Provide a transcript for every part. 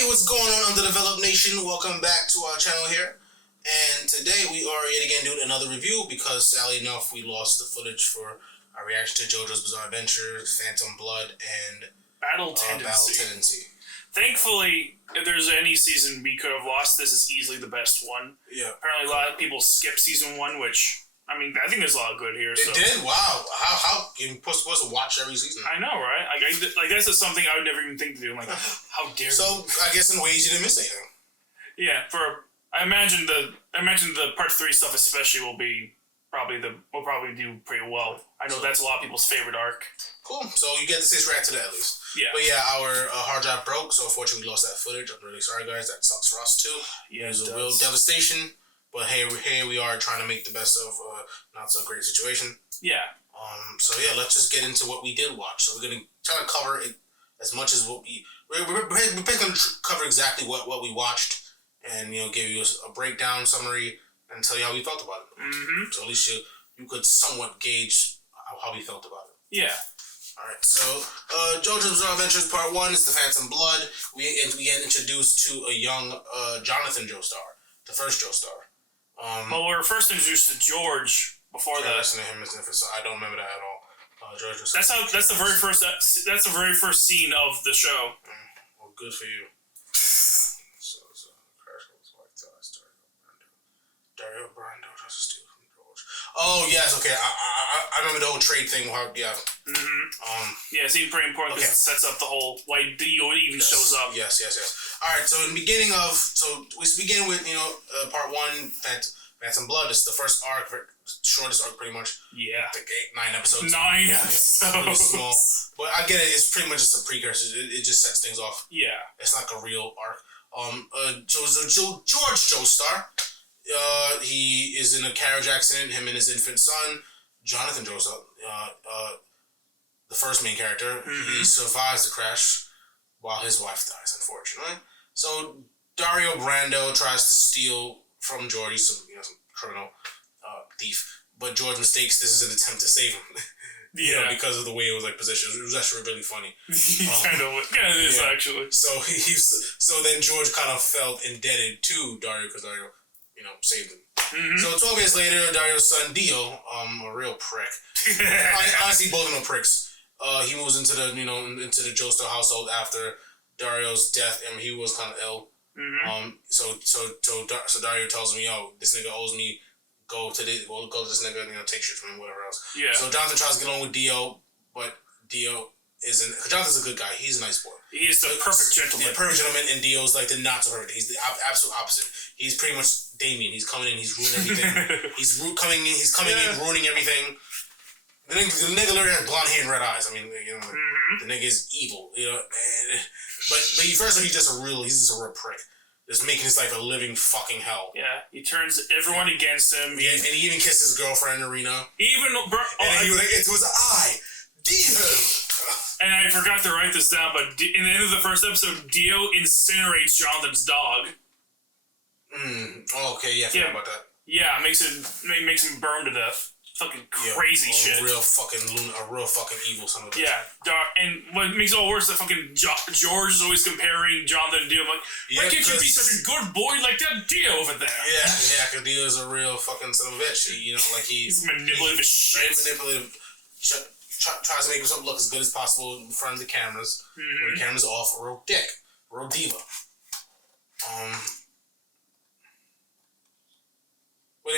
Hey, what's going on, Underdeveloped Nation? Welcome back to our channel here. And today we are yet again doing another review because, sadly enough, we lost the footage for our reaction to JoJo's Bizarre Adventure, Phantom Blood, and Battle Tendency. Thankfully, if there's any season we could have lost, this is easily the best one. Yeah. Apparently, a lot of people skip season 1, which, I mean, I think there's a lot of good here. It did? Wow. How you're supposed to watch every season? I know, right? Like that's just something I would never even think to do. I'm like, how dare you? So, I guess in ways you didn't miss anything. Yeah, I imagine the part 3 stuff especially will probably do pretty well. I know that's a lot of people's favorite arc. Cool. So you get to see us react to that at least. Yeah. But yeah, our hard drive broke, so unfortunately we lost that footage. I'm really sorry, guys. That sucks for us too. Yeah, it was a real devastation. But hey, we are trying to make the best of a not so great situation. Yeah. So yeah, let's just get into what we did watch. So we're gonna try to cover it as much as what we're basically gonna cover exactly what we watched, and give you a breakdown summary and tell you how we felt about it. Mm-hmm. So at least you could somewhat gauge how we felt about it. Yeah. All right. So JoJo's Bizarre Adventures Part 1 is the Phantom Blood. We get introduced to a young Jonathan Joestar, the first Joestar. Well, we were first introduced to George before that. Listening to him as so I don't remember that at all. George was That's the very first scene of the show. Well, good for you. Dario Brando does steal from George. Oh yes, okay. I remember the whole trade thing. Yeah. Mm-hmm. Yeah, it seemed pretty important because it sets up the whole why Dio even shows up. Yes. All right. So in the beginning we begin with part 1, Phantom Blood. It's the first arc, shortest arc pretty much. Yeah. Like 9 episodes. 9 episodes. Really small. But I get it. It's pretty much just a precursor. It just sets things off. Yeah. It's not like a real arc. George Joestar. He is in a carriage accident. Him and his infant son, Jonathan Joestar, the first main character. Mm-hmm. He survives the crash while his wife dies, unfortunately. So Dario Brando tries to steal from George. He's some criminal thief, but George mistakes this is an attempt to save him. Because of the way it was positioned. It was actually really funny. kind of is actually. So then George kind of felt indebted to Dario because Dario, saved him. Mm-hmm. So 12 years later, Dario's son Dio, a real prick. Honestly, both of them are pricks. He moves into the into the Joestar household after Dario's death, and he was kind of ill. Mm-hmm. So Dario tells me, "Yo, this nigga owes me. Go to this nigga, take shit from him, whatever else." Yeah. So Jonathan tries to get on with Dio, but Dio isn't. Because Jonathan's a good guy. He's a nice boy. He is the perfect gentleman. The perfect gentleman, and Dio's like the not so perfect. He's the absolute opposite. He's pretty much Damien. He's coming in. He's ruining everything. He's coming in, ruining everything. The nigga literally has blonde hair and red eyes. I mean, the nigga is evil. But he's just a real prick. Just making his life a living fucking hell. Yeah, he turns everyone against him. Yeah, and he even kissed his girlfriend, Arena. It was I, Dio. And I forgot to write this down, but in the end of the first episode, Dio incinerates Jonathan's dog. Oh, okay, yeah, I forgot about that. Yeah, makes him burn to death. Fucking crazy shit. A real fucking evil son of a bitch. Yeah, and what makes it all worse is that fucking George is always comparing Jonathan and Dio. I'm like, why can't you be such a good boy like that Dio over there? Yeah, because Dio's a real fucking son of a bitch. He's manipulative as shit. Manipulative. Tries to make himself look as good as possible in front of the cameras. Mm-hmm. When the camera's off, a real dick. A real diva. But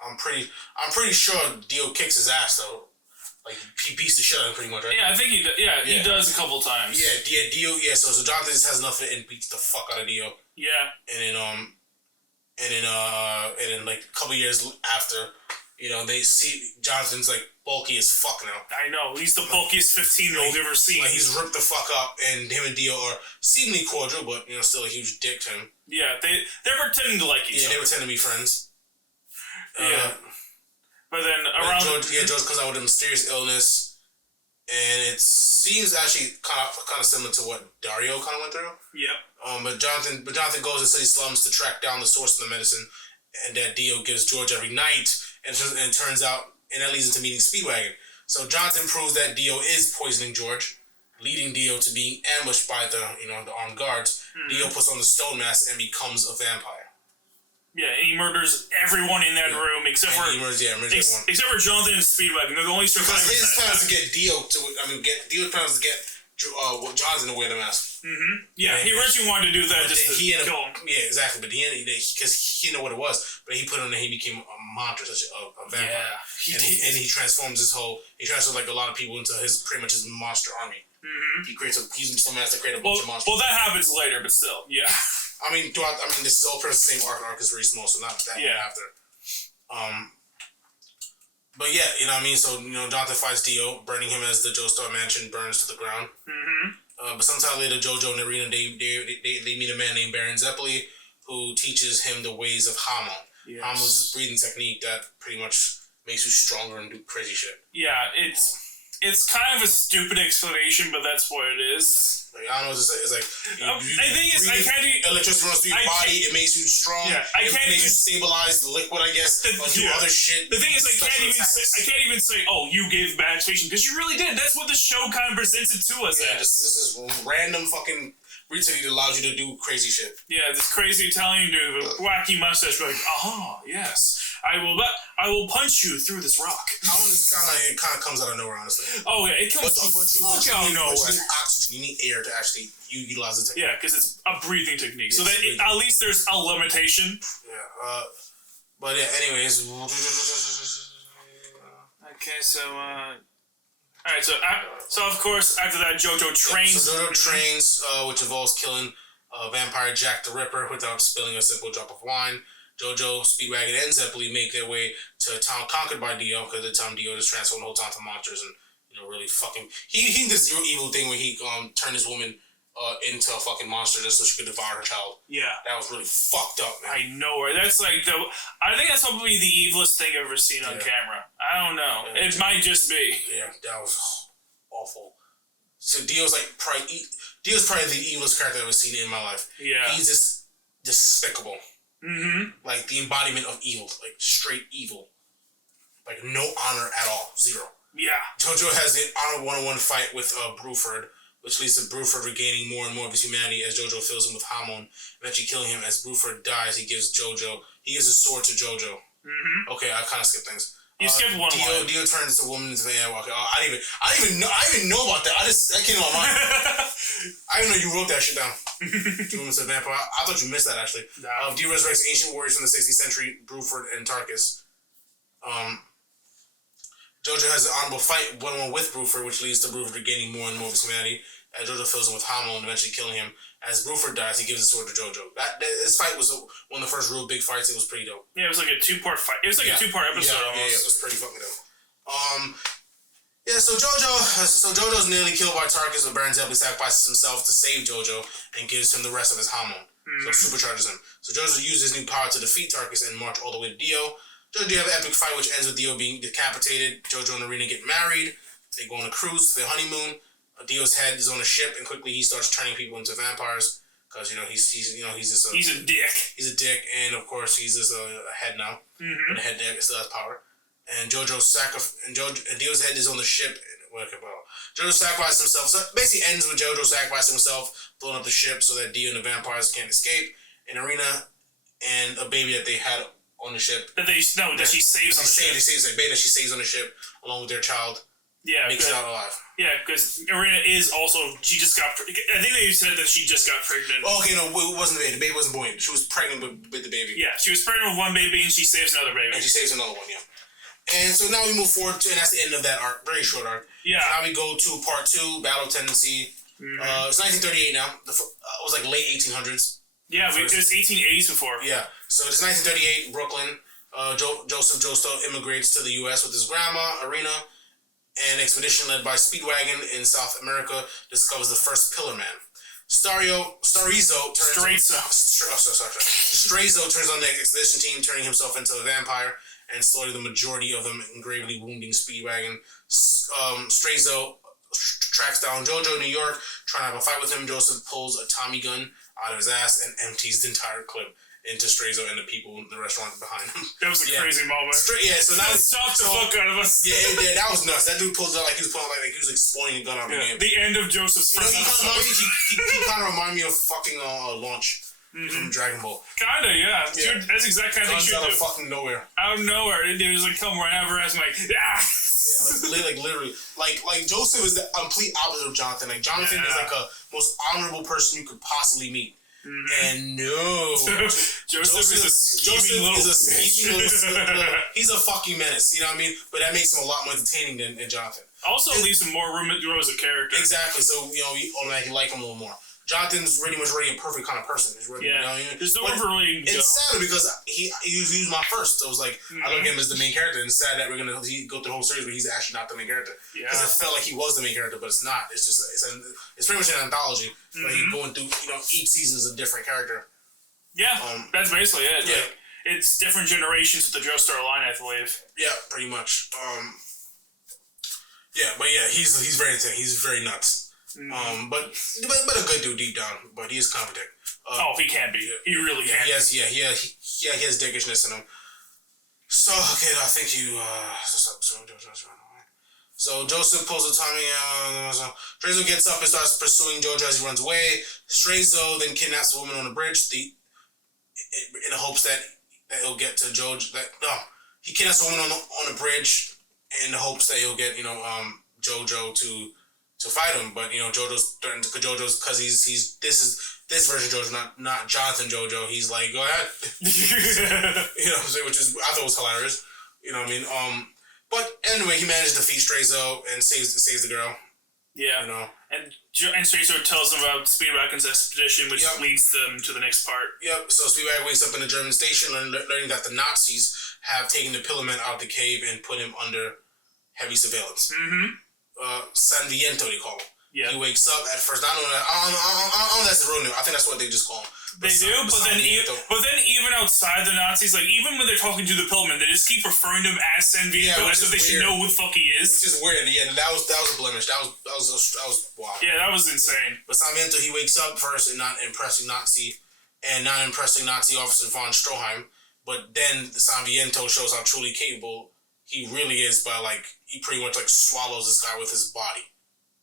I'm pretty sure Dio kicks his ass though. Like he beats the shit out of him pretty much, right? Yeah, I think he does. Yeah, he does a couple times. Yeah, Dio. Yeah, so Jonathan just has enough of it and beats the fuck out of Dio. Yeah. And then like a couple years after, they see Jonathan's like bulky as fuck now. I know, he's the bulkiest 15-year-old you've ever seen. Like he's ripped the fuck up, and him and Dio are seemingly cordial, but still a huge dick to him. Yeah, they're pretending to like each other. Yeah, they pretend to be friends. But then George comes out with a mysterious illness, and it seems actually kind of similar to what Dario kind of went through. Yeah. But Jonathan goes to city slums to track down the source of the medicine, and that Dio gives George every night, and it turns out, and that leads into meeting Speedwagon. So Jonathan proves that Dio is poisoning George, leading Dio to being ambushed by the armed guards. Dio puts on the stone mask and becomes a vampire. Yeah, and he murders everyone in that room except for everyone. Except for Jonathan and Speedwagon. They're the only survivors. Because his plan was to get Dio's plan was to get Jonathan to wear the mask. Yeah, he originally wanted to do that just to kill him. Yeah, exactly. But because he didn't know what it was, but he put on there, he became a monster, such a vampire. Yeah, he transforms He transforms like a lot of people into pretty much his monster army. He creates he's so master to create a bunch of monsters. Well, that happens later, but still, yeah. This is all pretty much the same arc. Arc is very small, so not that long after. But yeah, So Jonathan fights Dio, burning him as the Joestar mansion burns to the ground. But sometime later, Jojo and Irina they meet a man named Baron Zeppeli who teaches him the ways of Hamon. Yes. Hamon's breathing technique that pretty much makes you stronger and do crazy shit. Yeah, it's kind of a stupid explanation, but that's what it is. I don't know what to say. It's like I think I can't even. Electricity runs through your body. It makes you strong. Yeah, it makes you stabilize the liquid, I guess. Do other shit. The thing is, I can't even say. Oh, you gave bad explanation because you really did. That's what the show kind of presents it to us. Yeah, this is random fucking routine that allows you to do crazy shit. Yeah, this crazy Italian dude with a wacky mustache. Like, yes. I will punch you through this rock. It kind of comes out of nowhere, honestly. Oh yeah, it comes out of nowhere. You need oxygen. You need air to actually utilize the technique. Yeah, because it's a breathing technique. So that at least there's a limitation. Yeah. But yeah. Anyways. Okay. So. All right. So of course after that Jojo trains. Yeah, so Jojo trains, which involves killing vampire Jack the Ripper without spilling a simple drop of wine. Jojo, Speedwagon, and Zeppeli make their way to a town conquered by Dio, because at the time Dio just transformed the whole town to monsters and really fucking he did this real evil thing where he turned his woman into a fucking monster just so she could devour her child. Yeah, that was really fucked up, man. I know, right? That's like I think that's probably the evilest thing I've ever seen on camera. I don't know. Yeah, it might just be. Yeah, that was awful. So Dio's probably the evilest character I've ever seen in my life. Yeah, he's just despicable. Like the embodiment of evil, like straight evil, like no honor at all, zero. Yeah. Jojo has an honor 1-on-1 fight with Bruford, which leads to Bruford regaining more and more of his humanity as Jojo fills him with Hamon, eventually killing him. As Bruford dies, he gives a sword to Jojo. Okay, I kind of skipped things. You skipped one. Dio turns the woman into the okay. I didn't even know about that. That came to my mind. I didn't know you wrote that shit down. Two women to the vampire. I thought you missed that actually. Dio resurrects ancient warriors from the 16th century, Bruford and Tarkus. Jojo has an honorable fight 1-on-1 with Bruford, which leads to Bruford gaining more and more of his humanity. As Jojo fills him with Hamon, eventually killing him. As Bruford dies, he gives the sword to Jojo. This fight was one of the first real big fights. It was pretty dope. Yeah, it was like a 2-part fight. It was like a 2-part episode almost. Yeah, it was pretty fucking dope. So Jojo's nearly killed by Tarkus, but Baron Zeppeli sacrifices himself to save Jojo and gives him the rest of his Hamon. So supercharges him. So Jojo uses his new power to defeat Tarkus and march all the way to Dio. Jojo have an epic fight which ends with Dio being decapitated. Jojo and Irina get married. They go on a cruise to their honeymoon. Dio's head is on a ship, and quickly he starts turning people into vampires because he's just he's a dick. He's a dick, and of course he's just a head now. But the head still has power. And Dio's head is on the ship. Jojo sacrifices himself. So it basically ends with Jojo sacrificing himself, blowing up the ship so that Dio and the vampires can't escape. And Irina and a baby that they had on the ship. That she saves on the ship. They say a baby that she saves on the ship along with their child. Yeah, makes it out alive. Yeah, because Irina is also. She just got. I think they said that she just got pregnant. Oh, okay, no, it wasn't the baby. The baby wasn't born. She was pregnant with the baby. Yeah, she was pregnant with one baby, and she saves another baby. And she saves another one. Yeah. And so now we move forward to, and that's the end of that arc. Very short arc. Yeah. So now we go to part 2, Battle Tendency. It's 1938 now. It was like late 1800s. Yeah, it was 1880s before. Yeah. So it's 1938, Brooklyn. Joseph Joestar immigrates to the U.S. with his grandma, Irina. An expedition led by Speedwagon in South America discovers the first Pillar Man. Straizo turns on the expedition team, turning himself into a vampire and slaughtering the majority of them and gravely wounding Speedwagon. Straizo tracks down Jojo in New York, trying to have a fight with him. Joseph pulls a Tommy gun out of his ass and empties the entire clip. into Straizo and the people in the restaurant behind him. That was a crazy moment. So now that shocked the fuck out of us. Yeah, that was nuts. That dude pulled it out like he was pulling like he was exploding a gun out of the game. The end of Joseph's first episode. He kind of reminded me of fucking Launch from Dragon Ball. Kinda, yeah. Dude, that's the exact kind of thing you do. Out of fucking nowhere. Out of nowhere. It was like, come whenever. I was like, ah. Yeah, like literally. Like Joseph is the complete opposite of Jonathan. Like, Jonathan is like a most honorable person you could possibly meet. And no, Joseph is a scheming little. He's a fucking menace. You know what I mean? But that makes him a lot more entertaining than Jonathan. Also, leaves him more room to grow as a character. Exactly. So we automatically like him a little more. Jonathan's pretty much a perfect kind of person. He's really, there's no really. It's sad because he was my first. So it was like I look at him as the main character, and it's sad that we're gonna go through the whole series, but he's actually not the main character. Because it felt like he was the main character, but it's not. It's just it's pretty much an anthology. Where he's going through each season is a different character. Yeah, that's basically it. Yeah, like, it's different generations with the Joestar line, I believe. Yeah, pretty much. Yeah, but yeah, he's very insane. He's very nuts. But a good dude deep down. But he is competent. He can be. He really can. He has dickishness in him. So okay, I think you. So Joseph pulls the Tommy. Straizo gets up and starts pursuing Jojo as he runs away. Straizo then kidnaps a woman on the bridge. In the hopes that he'll get to Jojo. He kidnaps a woman on the bridge in the hopes that he'll get Jojo to fight him, but Jojo's threatened to Jojo's because this version of Jojo, not Jonathan Jojo. He's like, go ahead, which is I thought was hilarious. You know what I mean? But anyway, he managed to defeat Straizo and saves the girl. Yeah, and Straizo tells them about Speedwagon's expedition, which leads them to the next part. Yep. So Speedwagon wakes up in the German station, learning that the Nazis have taken the Pillarman out of the cave and put him under heavy surveillance. San Viento, they call him. Yeah. He wakes up at first. I don't know that's the real name. I think that's what they just call him. They do, but then even outside the Nazis, like even when they're talking to the Pillman, they just keep referring to him as San Viento, as if they should know who the fuck he is. Which is weird. Yeah, that was a blemish. That was wild. Yeah, that was insane. But San Viento, he wakes up first and not impressing Nazi officer von Stroheim. But then San Viento shows how truly capable he really is by he pretty much swallows this guy with his body.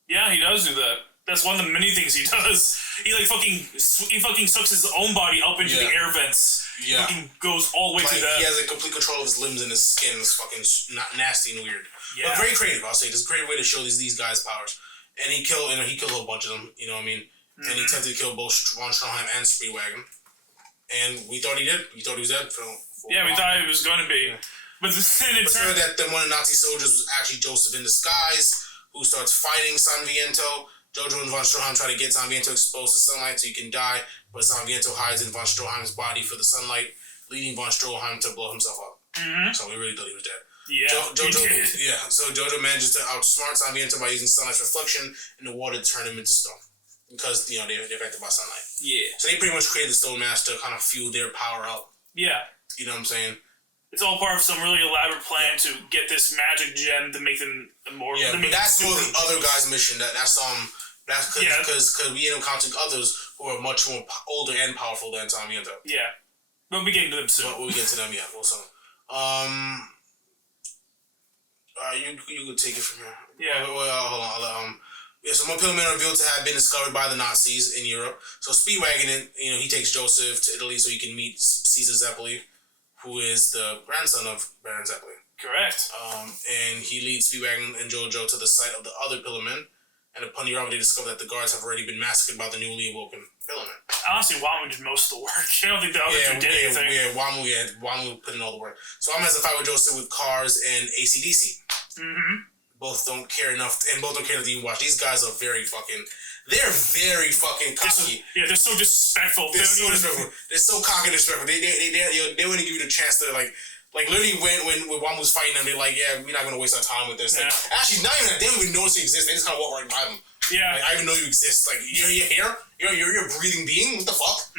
Yeah, he does do that. That's one of the many things he does. He fucking sucks his own body up into the air vents. Yeah. Fucking goes all the way to that. He has complete control of his limbs and his skin. It's fucking not nasty and weird. Yeah. But very creative, I'll say. It's a great way to show these guys' powers. And he killed a whole bunch of them, you know what I mean? And he attempted to kill both von Stroheim and Speedwagon. And we thought he did. We thought he was dead for we thought he was going to be. Yeah. But then it turned out that one of the Nazi soldiers was actually Joseph in disguise, who starts fighting San Viento. Jojo and von Stroheim try to get San Viento exposed to sunlight so he can die, but San Viento hides in von Stroheim's body for the sunlight, leading von Stroheim to blow himself up. So we really thought he was dead. Yeah, So Jojo manages to outsmart San Viento by using sunlight's reflection in the water to turn him into stone. Because, they're affected by sunlight. Yeah. So they pretty much created the Stone Master to kind of fuel their power up. Yeah. You know what I'm saying? It's all part of some really elaborate plan to get this magic gem to make them more. Yeah, but that's more the other guy's mission. That's because we end up encountering others who are much more older and powerful than San Viento. Yeah, but we'll be getting to them soon. We'll get to them, yeah. Also, you could take it from here. Yeah. Hold on. So more Pillmen are revealed to have been discovered by the Nazis in Europe. So Speedwagon, he takes Joseph to Italy so he can meet Caesar Zeppeli, who is the grandson of Baron Zeppeli. Correct. And he leads Speedwagon and Jojo to the site of the other Pillarmen. And upon the arrival, they discover that the guards have already been massacred by the newly awoken Pillarmen. Honestly, Wamu did most of the work. I don't think the other two did anything. Wamu put in all the work. So Wamu has a fight with Joseph with cars and AC/DC. Both don't care enough to even watch. These guys are very fucking cocky. They're so disrespectful. They're so cocky and disrespectful. They wouldn't give you the chance to literally when Wamu's fighting them, they're like, yeah, we're not gonna waste our time with this. Yeah. Actually, not even that. They don't even notice you exist. They just kind of walk right by them. Yeah. I even know you exist. You're here. You're a breathing being. What the fuck?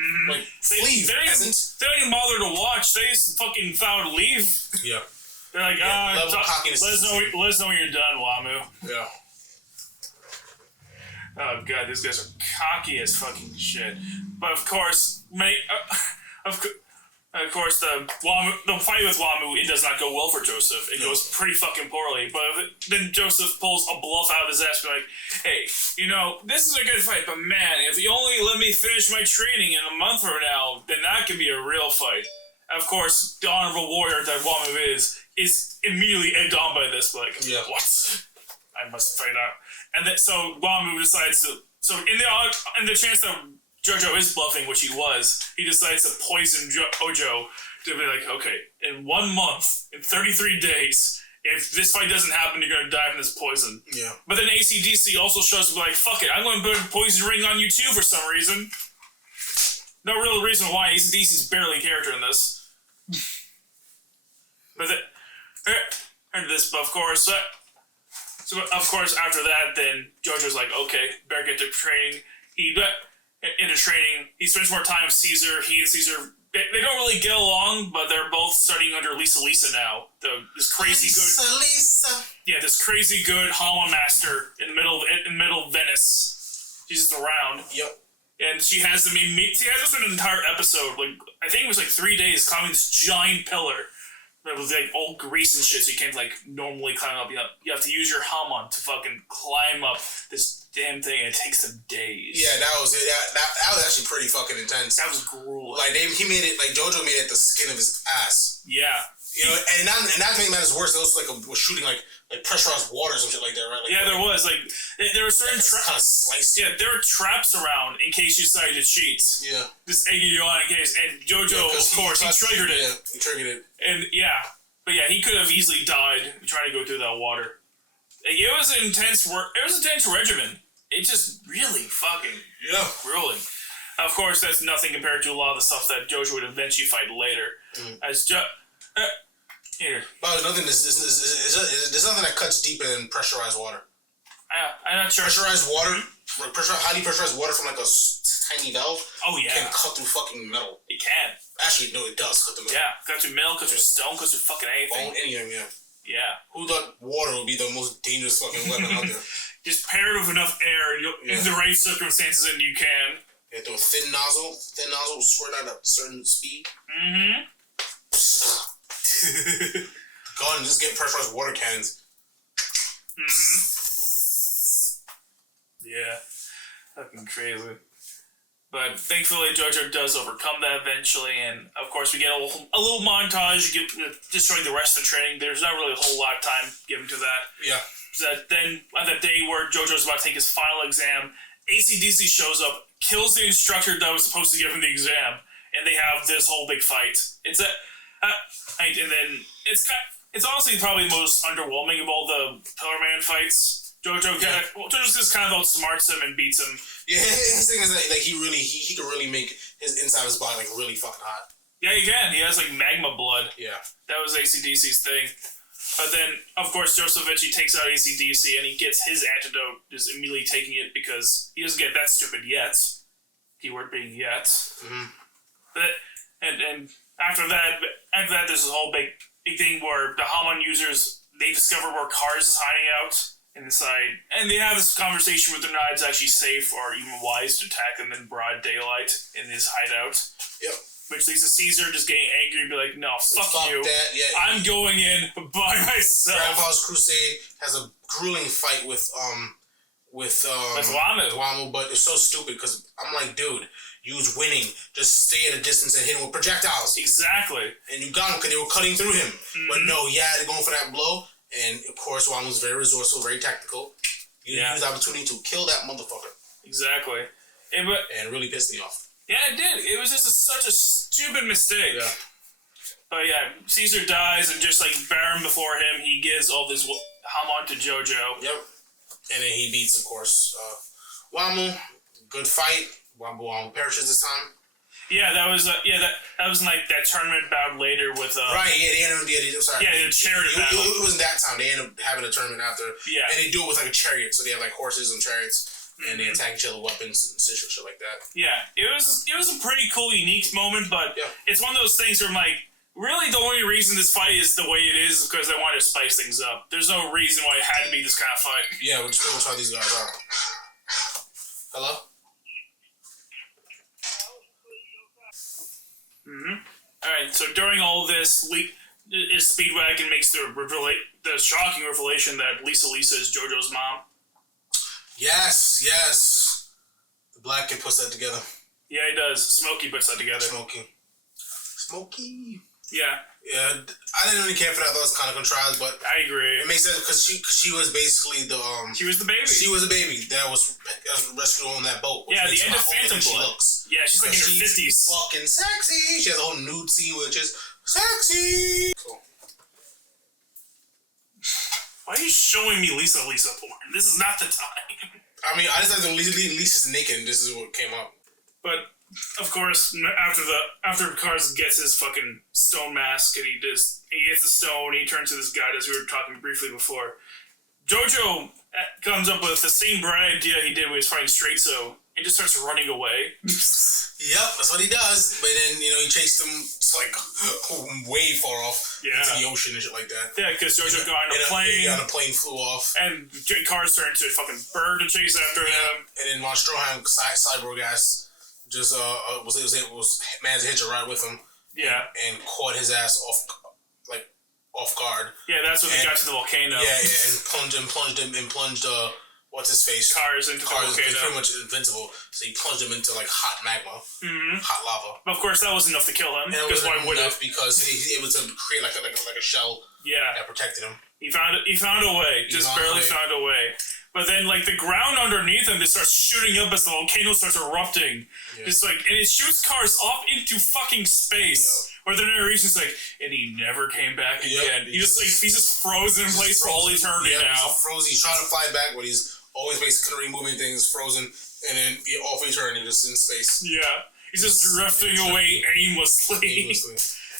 Leave. They don't even bother to watch. They just fucking found to leave. Yeah. They're like, let us know when you're done, Wamu. Yeah. Oh god, these guys are cocky as fucking shit. But of course, And of course, the fight with Wamu, it does not go well for Joseph. It goes pretty fucking poorly. But then Joseph pulls a bluff out of his ass, like, hey, this is a good fight, but man, if you only let me finish my training in a month from now, then that could be a real fight. Of course, the honorable warrior that Wamu is immediately egged on by this, like, what? I must fight out. And then, so Wamu decides to, so in the chance that Jojo is bluffing, which he was, he decides to poison Jojo to be like, okay, in 1 month, in 33 days, if this fight doesn't happen, you're going to die from this poison. Yeah. But then AC/DC also shows up like, fuck it, I'm going to put a poison ring on you too for some reason. No real reason why. AC/DC's barely a character in this. But of course, after that, then Jojo's like, okay, better get to training. Into training, he spends more time with Caesar. He and Caesar, they don't really get along, but they're both studying under Lisa now. This crazy this crazy good Hama master in the middle of Venice. She's just around. Yep. And she has them meet. She has us an entire episode. Like, I think it was like 3 days climbing this giant pillar that was like all grease and shit, so you can't like normally climb up. You have to use your Hamon to fucking climb up this damn thing, and it takes them days. Yeah, that was it. That was actually pretty fucking intense. That was grueling. Like he made it, like Jojo made it the skin of his ass. Yeah. And not to make matters worse, there was like was shooting like pressurized water or some shit like that, right? Like, there was there were certain traps. Kind of sliced. Yeah, there were traps around in case you decided to cheat. Yeah. Just egging you on in case, and Jojo, of course, he triggered it. Yeah, he triggered it. And but he could have easily died trying to go through that water. Like, it was an intense regimen. It just really fucking grueling. Of course, that's nothing compared to a lot of the stuff that Jojo would eventually fight later. Here. Well, there's nothing that cuts deeper than pressurized water. I'm not sure. Pressurized water, highly pressurized water from like a tiny valve. Oh yeah, can cut through fucking metal. It can. Actually, no, it does cut through metal. Yeah, cut through metal, cut through stone, cut through fucking anything. Bone, anything, yeah. Yeah. Who thought water would be the most dangerous fucking weapon out there? Just pair it with enough air in the right circumstances, and you can. Yeah, through a thin nozzle will squirt out at a certain speed. Mm-hmm. Go on and just get pressurized water cannons. Mm-hmm. Yeah. Fucking crazy. But thankfully, Jojo does overcome that eventually, and of course, we get a little montage just showing the rest of the training. There's not really a whole lot of time given to that. Yeah. So then, on that day where Jojo's about to take his final exam, AC/DC shows up, kills the instructor that was supposed to give him the exam, and they have this whole big fight. And then it's honestly probably the most underwhelming of all the Pillar Man fights. Jojo just kind of outsmarts him and beats him. Yeah, his thing is that like he can really make his inside of his body like really fucking hot. Yeah, he can. He has like magma blood. Yeah. That was AC/DC's thing. But then, of course, Joseph takes out AC/DC and he gets his antidote, just immediately taking it because he doesn't get that stupid yet. Keyword being yet. Mm-hmm. And after that, there's this whole big thing where the Hamon users, they discover where Cars is hiding out inside, and they have this conversation with them, not it's actually safe or even wise to attack them in broad daylight in his hideout. Yep. Which leads to Caesar just getting angry and be like, no, fuck you. That. Yeah, I'm going in by myself. Grandpa's Crusade has a grueling fight with Wamu, but it's so stupid because I'm like, dude, you was winning. Just stay at a distance and hit him with projectiles. Exactly. And you got him because they were cutting through him. Mm-hmm. But no, they're going for that blow. And of course, Wamu was very resourceful, very tactical. You used the opportunity to kill that motherfucker. Exactly. And really pissed me off. Yeah, it did. It was just such a stupid mistake. Yeah. But yeah, Caesar dies, and just like Baron before him, he gives all this Hamon to Jojo. Yep. And then he beats, of course, Wamu. Good fight. Wamu perishes this time. Yeah, that was like that tournament bout later with right. Yeah, the chariot battle. It wasn't that time. They ended up having a tournament after. Yeah. And they do it with like a chariot, so they have like horses and chariots. And they attack each other with weapons and shit like that. Yeah, it was a pretty cool, unique moment, but it's one of those things where I'm like, really the only reason this fight is the way it is because they wanted to spice things up. There's no reason why it had to be this kind of fight. Yeah, which pretty much how these guys are. Hello? Mm-hmm. Alright, so during all this, Speedwagon makes the shocking revelation that Lisa is Jojo's mom. Yes. The black kid puts that together. Yeah, he does. Smokey puts that together. Smokey. Yeah. Yeah, I didn't really care for that. That was kind of contrived, but I agree. It makes sense because she was basically the She was the baby. She was a baby that was rescued on that boat. Yeah, the end of Phantom Blood. Yeah, she's like in her 50s. Fucking sexy. She has a whole nude scene which is sexy. Cool. Why are you showing me Lisa porn? This is not the time. I mean, I just like the Lisa's naked, and this is what came up. But of course, after Cars gets his fucking stone mask and he gets the stone, he turns to this guy as we were talking briefly before. Jojo comes up with the same bright idea he did when he was fighting Straight-So and just starts running away. Yep, that's what he does. But then, he chased him like way far off into the ocean and shit like that. Yeah, because Jojo got on a plane. And a plane flew off. And Cars turned into a fucking bird to chase after him. And then Von Stroheim, cyborg ass, just managed to hitch a ride with him. Yeah. And caught his ass off guard. Yeah, that's when they got to the volcano. Yeah, and plunged what's his face? Cars into the volcano. Is pretty much invincible, so he plunged him into like hot magma, hot lava. But of course, that wasn't enough to kill him. Because why would it? Because he's able to create like a shell. Yeah. That protected him. He found a way. Just barely found a way. But then, the ground underneath him just starts shooting up as the volcano starts erupting. Yeah. And it shoots Cars off into fucking space. Yep. Where the narration's and he never came back again. He's just frozen in place for all eternity now. He's frozen. He's trying to fly back, but he's always basically moving things, frozen, and then off eternity, just in space. Yeah. He's just drifting away aimlessly.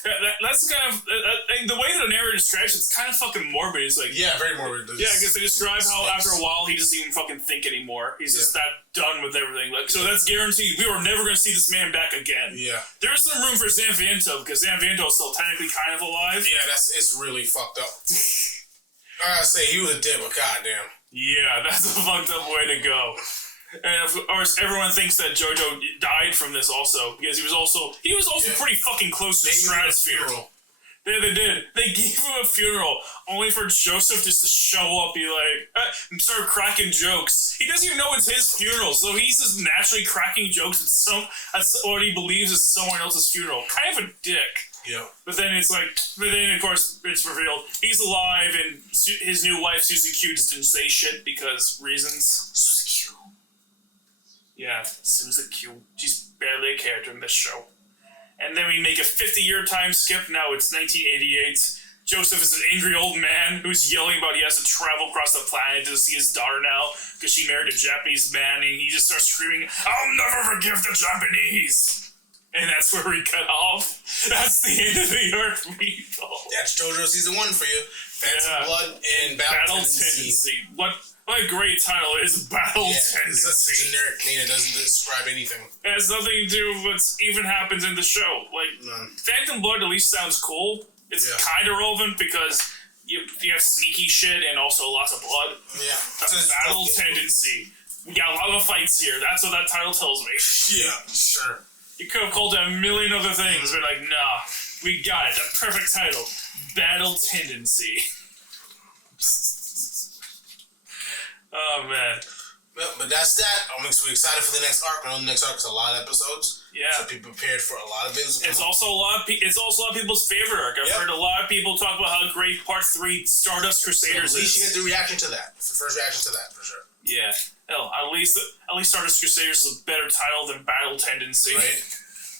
That's kind of the way that the narrator describes it's kind of fucking morbid. It's very morbid. Yeah, I guess they describe how after a while he doesn't even fucking think anymore. He's just that done with everything. So that's guaranteed. We were never going to see this man back again. Yeah, there's some room for Zanviento because Zanviento is still technically kind of alive. Yeah, it's really fucked up. I gotta say he was a dick, but goddamn. Yeah, that's a fucked up way to go. And of course, everyone thinks that Jojo died from this also because he was also pretty fucking close to the stratosphere. Yeah, they did. They gave him a funeral only for Joseph just to show up, and start cracking jokes. He doesn't even know it's his funeral, so he's just naturally cracking jokes at what he believes is someone else's funeral. Kind of a dick. Yeah. But then of course, it's revealed he's alive, and his new wife Susie Q just didn't say shit because reasons. Yeah, Susan Q. She's barely a character in this show. And then we make a 50-year time skip. Now it's 1988. Joseph is an angry old man who's yelling about he has to travel across the planet to see his daughter now because she married a Japanese man, and he just starts screaming, "I'll never forgive the Japanese!" And that's where we cut off. That's the end of the Earth people. That's JoJo Season 1 for you. Phantom Blood and Battle Tendency. What a great title it is, Battle Tendency. That's a generic name. It doesn't describe anything. It has nothing to do with what even happens in the show. Phantom Blood at least sounds cool. It's kind of relevant because you have sneaky shit and also lots of blood. Yeah. Battle Tendency. We got a lot of fights here. That's what that title tells me. Yeah, sure. You could have called it a million other things, but nah, we got it. The perfect title. Battle Tendency. Oh, man. Well, but that's that. I'm excited for the next arc. I know the next arc is a lot of episodes. Yeah. So be prepared for a lot of videos. It's also a lot of people's favorite arc. I've heard a lot of people talk about how great Part 3 Stardust Crusaders is. At least you get the reaction to that. It's the first reaction to that, for sure. Yeah. Hell, at least Stardust Crusaders is a better title than Battle Tendency. Right?